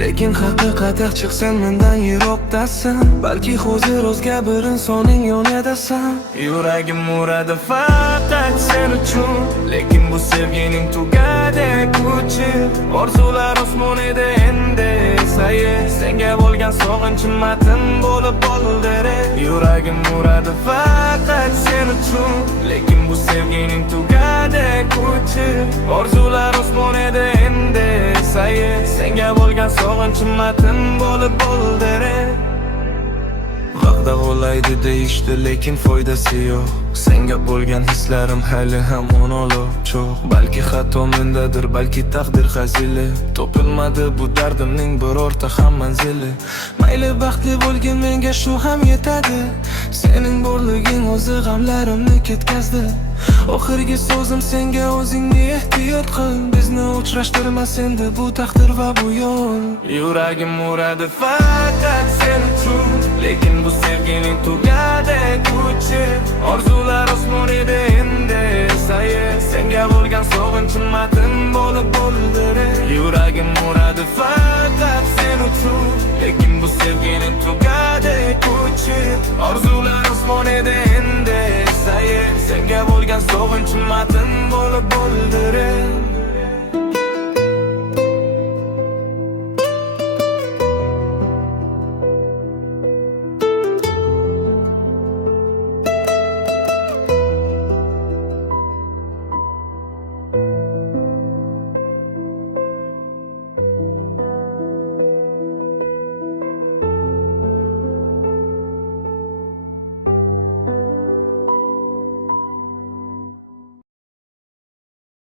Lekin haqiqat chiq sen mendan yiroqdasan. Balki hozir o'zga bir insonning yonidasan. Yuragim uradi faqat sen uchun, lekin bu sevgining tugadi kuchi. Orzular osmonida endi sayr, senga bo'lgan sog'inchim matin bo'lib bo'ldi. Yuragim uradi faqat sen uchun, lekin bu sevgining tugadi kuchi. Orzular osmonida endi sayr, senga bo'lgan sog'inchim matin bo'lib bo'ldi. Vaqt davolaydi deyishdi, lekin foydasi yo'q. Senga bo'lgan hislarim hali ham o'nolib cho'q. Balki xato mendadir, balki taqdir hazili. Topilmadi bu dardimning birorta ham manzili. Mayli baxtli bo'lgin, menga shu ham yetadi. Sening borliging o'zi g'amlarimni ketkazdi. Oxirgi so'zim senga, o'zingni ehtiyot qil. Bizni uchrashtirmas endi bu taqdir va bu yo'l. Yuragim uradi faqat sen uchun, lekin bu sevgining tugadi kuchi. Orzular osmonida endi sayr, senga bo'lgan sog'inchim matin bo'lib bo'ldi. Yuragim uradi faqat sen uchun, lekin bu sevgining tugadi kuchi. Orzular osmonida endi sayr, senga bo'lgan sog'inchim matin bo'lib bo'ldi.